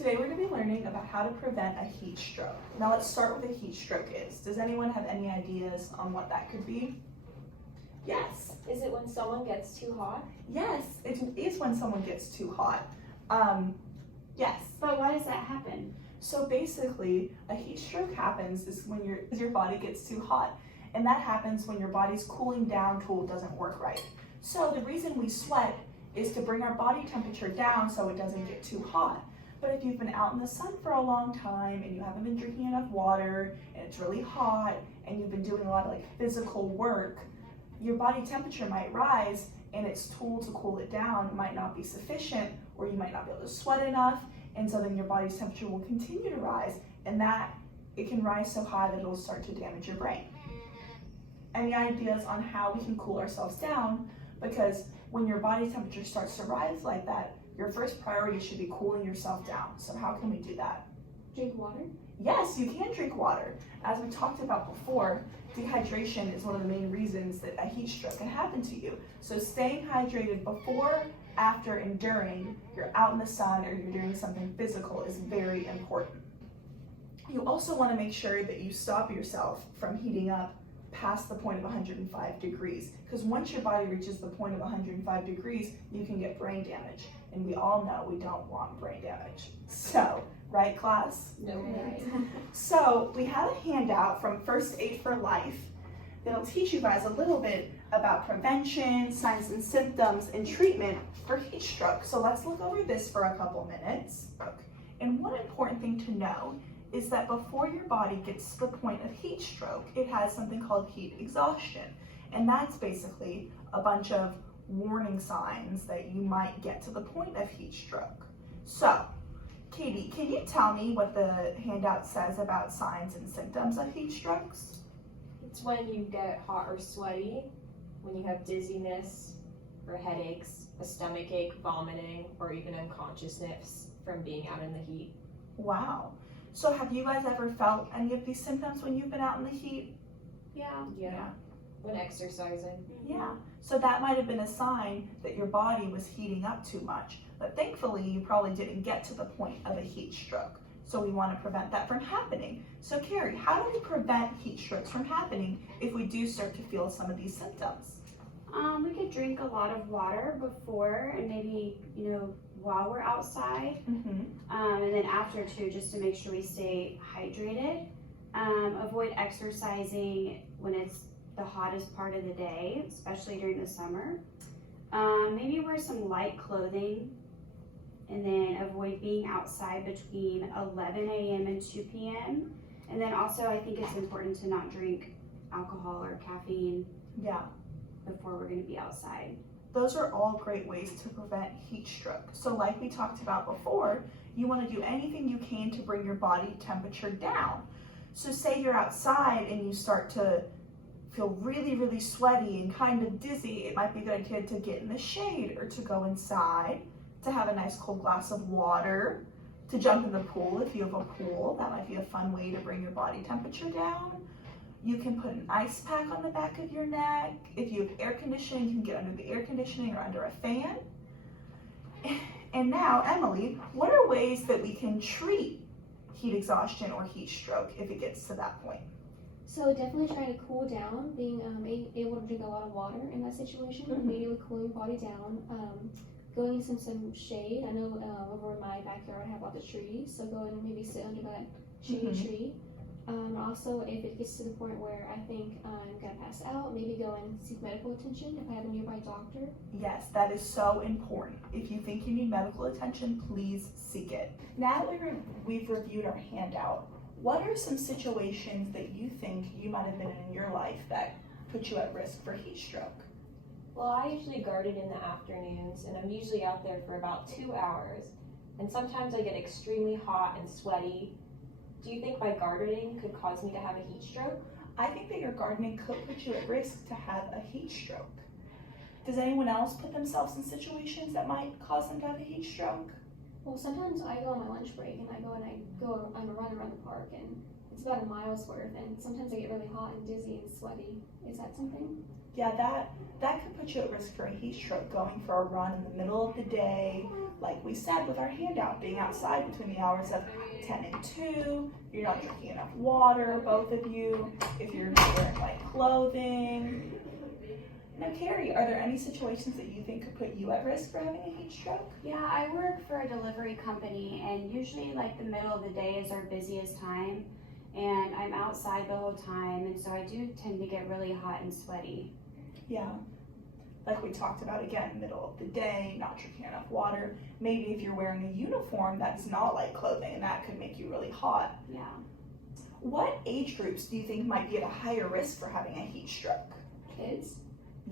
Today we're going to be learning about how to prevent a heat stroke. Now let's start with what a heat stroke is. Does anyone have any ideas on what that could be? Yes. Is it when someone gets too hot? Yes, it is when someone gets too hot. Yes. But why does that happen? So basically, a heat stroke happens is when your body gets too hot. And that happens when your body's cooling down tool doesn't work right. So the reason we sweat is to bring our body temperature down so it doesn't get too hot. But if you've been out in the sun for a long time and you haven't been drinking enough water and it's really hot and you've been doing a lot of physical work, your body temperature might rise and its tool to cool it down might not be sufficient, or you might not be able to sweat enough, and so then your body's temperature will continue to rise, and that it can rise so high that it'll start to damage your brain. Any ideas on how we can cool ourselves down? Because when your body temperature starts to rise like that, your first priority should be cooling yourself down. So how can we do that? Drink water? Yes, you can drink water. As we talked about before, dehydration is one of the main reasons that a heat stroke can happen to you. So staying hydrated before, after, and during you're out in the sun or you're doing something physical is very important. You also want to make sure that you stop yourself from heating up past the point of 105 degrees, because once your body reaches the point of 105 degrees, you can get brain damage, and we all know we don't want brain damage. So, right, class? No. Right. So we have a handout from First Aid for Life that'll teach you guys a little bit about prevention, signs and symptoms, and treatment for heat stroke. So let's look over this for a couple minutes. And one important thing to know is that before your body gets to the point of heat stroke, it has something called heat exhaustion. And that's basically a bunch of warning signs that you might get to the point of heat stroke. So, Katie, can you tell me what the handout says about signs and symptoms of heat strokes? It's when you get hot or sweaty, when you have dizziness or headaches, a stomach ache, vomiting, or even unconsciousness from being out in the heat. Wow. So have you guys ever felt any of these symptoms when you've been out in the heat? Yeah. Yeah. When exercising. Yeah. So that might have been a sign that your body was heating up too much. But thankfully, you probably didn't get to the point of a heat stroke. So we want to prevent that from happening. So Carrie, how do we prevent heat strokes from happening if we do start to feel some of these symptoms? We could drink a lot of water before and maybe, while we're outside. And then after too, just to make sure we stay hydrated. Avoid exercising when it's the hottest part of the day, especially during the summer. Maybe wear some light clothing, and then avoid being outside between 11 a.m. and 2 p.m. And then also I think it's important to not drink alcohol or caffeine before we're going to be outside. Those are all great ways to prevent heat stroke. So like we talked about before, you want to do anything you can to bring your body temperature down. So say you're outside and you start to feel really, really sweaty and kind of dizzy, it might be a good idea to get in the shade or to go inside, to have a nice cold glass of water, to jump in the pool if you have a pool. That might be a fun way to bring your body temperature down. You can put an ice pack on the back of your neck. If you have air conditioning, you can get under the air conditioning or under a fan. And now, Emily, what are ways that we can treat heat exhaustion or heat stroke if it gets to that point? So definitely try to cool down, being able to drink a lot of water in that situation, immediately cooling your body down. Going in some shade. I know over in my backyard I have lots of trees, so go and maybe sit under that shady tree. Also, if it gets to the point where I think I'm gonna pass out, maybe go and seek medical attention if I have a nearby doctor. Yes, that is so important. If you think you need medical attention, please seek it. Now that we've reviewed our handout, what are some situations that you think you might have been in your life that put you at risk for heat stroke? Well, I usually garden in the afternoons, and I'm usually out there for about 2 hours. And sometimes I get extremely hot and sweaty. Do you think my gardening could cause me to have a heat stroke? I think that your gardening could put you at risk to have a heat stroke. Does anyone else put themselves in situations that might cause them to have a heat stroke? Well, sometimes I go on my lunch break and I go on a run around the park, and it's about a mile's worth, and sometimes I get really hot and dizzy and sweaty. Is that something? Yeah, that could put you at risk for a heat stroke, going for a run in the middle of the day, like we said with our handout, being outside between the hours of 10 and 2, you're not drinking enough water, both of you, if you're not wearing light clothing. Now, Carrie, are there any situations that you think could put you at risk for having a heat stroke? Yeah, I work for a delivery company, and usually like the middle of the day is our busiest time, and I'm outside the whole time, and so I do tend to get really hot and sweaty. Yeah, like we talked about again, middle of the day, not drinking enough water. Maybe if you're wearing a uniform that's not light clothing, and that could make you really hot. Yeah. What age groups do you think might be at a higher risk for having a heat stroke? Kids.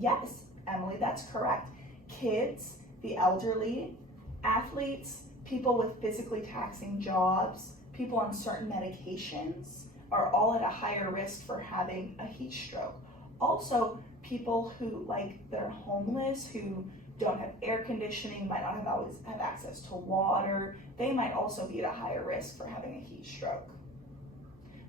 Yes, Emily, that's correct. Kids, the elderly, athletes, people with physically taxing jobs, people on certain medications are all at a higher risk for having a heat stroke. Also, people who, like, they're homeless, who don't have air conditioning, might not always have access to water, they might also be at a higher risk for having a heat stroke.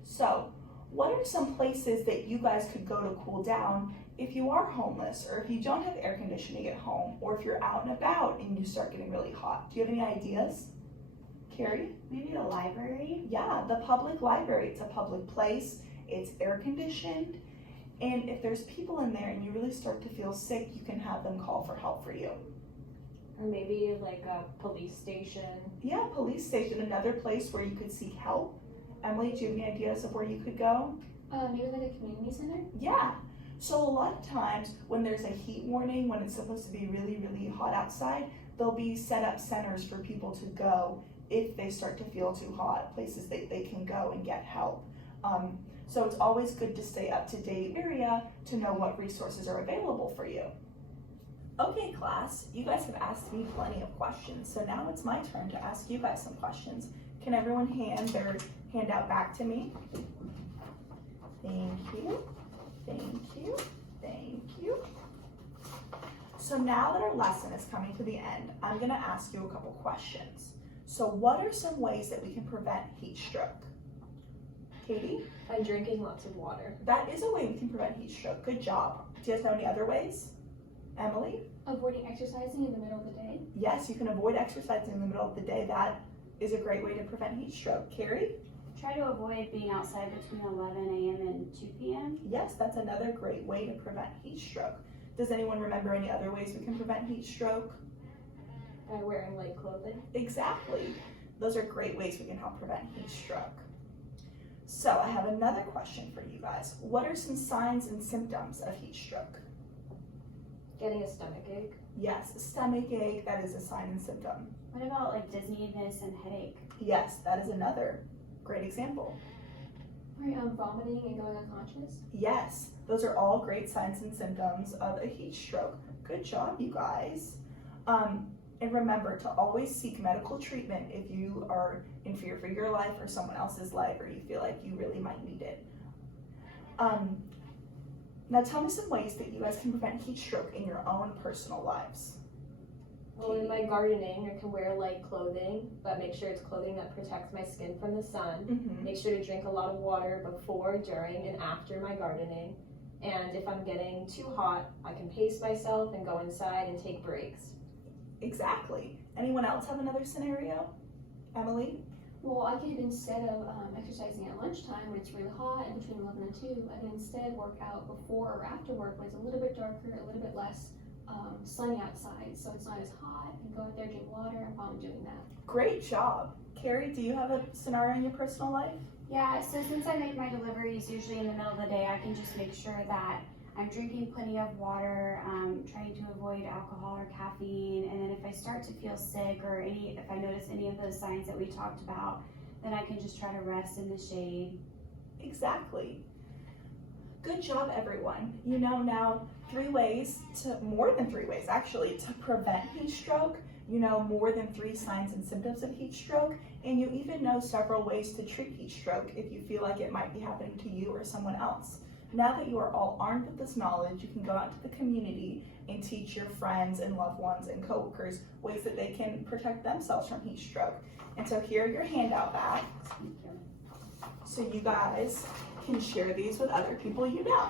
So, what are some places that you guys could go to cool down if you are homeless, or if you don't have air conditioning at home, or if you're out and about and you start getting really hot? Do you have any ideas? Carrie? Maybe the library? Yeah, the public library. It's a public place, it's air conditioned, and if there's people in there and you really start to feel sick, you can have them call for help for you. Or maybe like a police station. Yeah, police station, another place where you could seek help. Emily, do you have any ideas of where you could go? Maybe like a community center. Yeah. So a lot of times when there's a heat warning, when it's supposed to be really, really hot outside, there'll be set up centers for people to go if they start to feel too hot, places that they can go and get help. So it's always good to stay up to date area to know what resources are available for you. Okay, class, you guys have asked me plenty of questions, so now it's my turn to ask you guys some questions. Can everyone hand their handout back to me? Thank you, thank you, thank you. So now that our lesson is coming to the end, I'm gonna ask you a couple questions. So what are some ways that we can prevent heat stroke? Katie? By drinking lots of water. That is a way we can prevent heat stroke. Good job. Do you guys know any other ways? Emily? Avoiding exercising in the middle of the day. Yes, you can avoid exercising in the middle of the day. That is a great way to prevent heat stroke. Carrie? Try to avoid being outside between 11 a.m. and 2 p.m. Yes, that's another great way to prevent heat stroke. Does anyone remember any other ways we can prevent heat stroke? By wearing light clothing. Exactly. Those are great ways we can help prevent heat stroke. So I have another question for you guys. What are some signs and symptoms of heat stroke? Getting a stomach ache. Yes, a stomach ache, that is a sign and symptom. What about like dizziness and headache? Yes, that is another great example. Right, vomiting and going unconscious. Yes, those are all great signs and symptoms of a heat stroke. Good job, you guys. And remember to always seek medical treatment if you are in fear for your life or someone else's life, or you feel like you really might need it. Now tell me some ways that you guys can prevent heat stroke in your own personal lives. Well, in my gardening, I can wear light clothing, but make sure it's clothing that protects my skin from the sun. Mm-hmm. Make sure to drink a lot of water before, during, and after my gardening. And if I'm getting too hot, I can pace myself and go inside and take breaks. Exactly. Anyone else have another scenario? Emily? Well, I could, instead of exercising at lunchtime when it's really hot and between 11 and 2, I could instead work out before or after work when it's a little bit darker, a little bit less sunny outside, so it's not as hot, and go out there, drink water while I'm doing that. Great job. Carrie, do you have a scenario in your personal life? Yeah, so since I make my deliveries usually in the middle of the day, I can just make sure that I'm drinking plenty of water, trying to avoid alcohol or caffeine, and then if I start to feel sick or if I notice any of those signs that we talked about, then I can just try to rest in the shade. Exactly. Good job, everyone. You know now more than three ways actually, to prevent heat stroke. You know more than 3 signs and symptoms of heat stroke, and you even know several ways to treat heat stroke if you feel like it might be happening to you or someone else. Now that you are all armed with this knowledge, you can go out to the community and teach your friends and loved ones and coworkers ways that they can protect themselves from heat stroke. And so here are your handout back, so you guys can share these with other people you know.